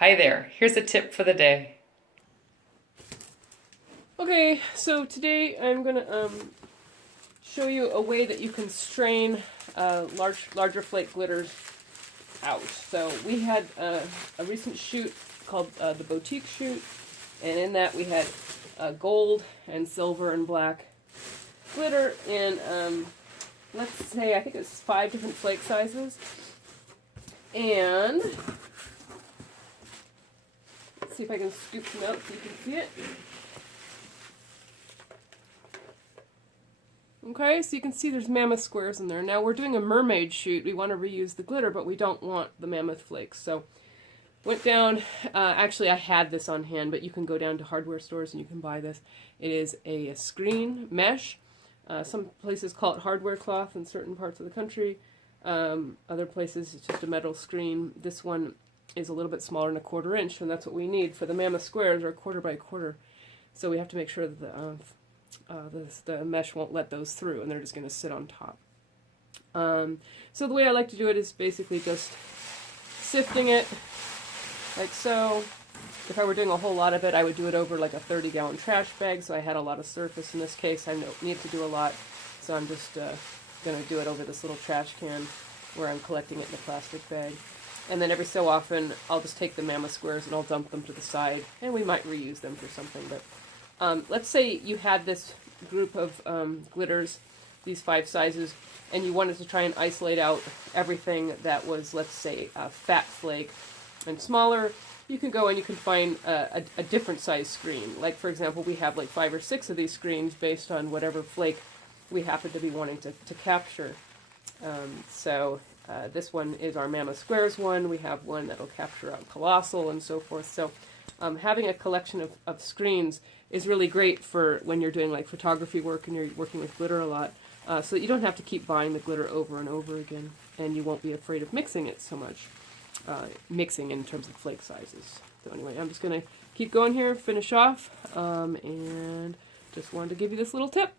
Hi there, here's a tip for the day. Okay, so today I'm gonna show you a way that you can strain larger flake glitters out. So we had a recent shoot called the boutique shoot, and in that we had gold and silver and black glitter in let's say I think it's 5 different flake sizes, and let's see if I can scoop them out so you can see it. Okay, so you can see there's mammoth squares in there. Now we're doing a mermaid shoot. We want to reuse the glitter, but we don't want the mammoth flakes. So went down, actually I had this on hand, but you can go down to hardware stores and you can buy this. It is a screen mesh. Some places call it hardware cloth in certain parts of the country. Other places it's just a metal screen. This one is a little bit smaller than a 1/4 inch, and that's what we need for the mammoth squares, are 1/4 by 1/4. So we have to make sure that the mesh won't let those through, and they're just going to sit on top. So the way I like to do it is basically just sifting it like so. If I were doing a whole lot of it, I would do it over like a 30-gallon trash bag, so I had a lot of surface. In this case, I don't need to do a lot, so I'm just going to do it over this little trash can where I'm collecting it in a plastic bag. And then every so often, I'll just take the mammoth squares and I'll dump them to the side, and we might reuse them for something. But let's say you had this group of glitters, these 5 sizes, and you wanted to try and isolate out everything that was, let's say, a fat flake and smaller. You can go and you can find a different size screen. Like, for example, we have like 5 or 6 of these screens based on whatever flake we happen to be wanting to capture. This one is our mammoth squares one. We have one that'll capture out colossal and so forth. So having a collection of screens is really great for when you're doing like photography work and you're working with glitter a lot, so that you don't have to keep buying the glitter over and over again, and you won't be afraid of mixing it so much. Mixing in terms of flake sizes. So anyway, I'm just going to keep going here, finish off, and just wanted to give you this little tip.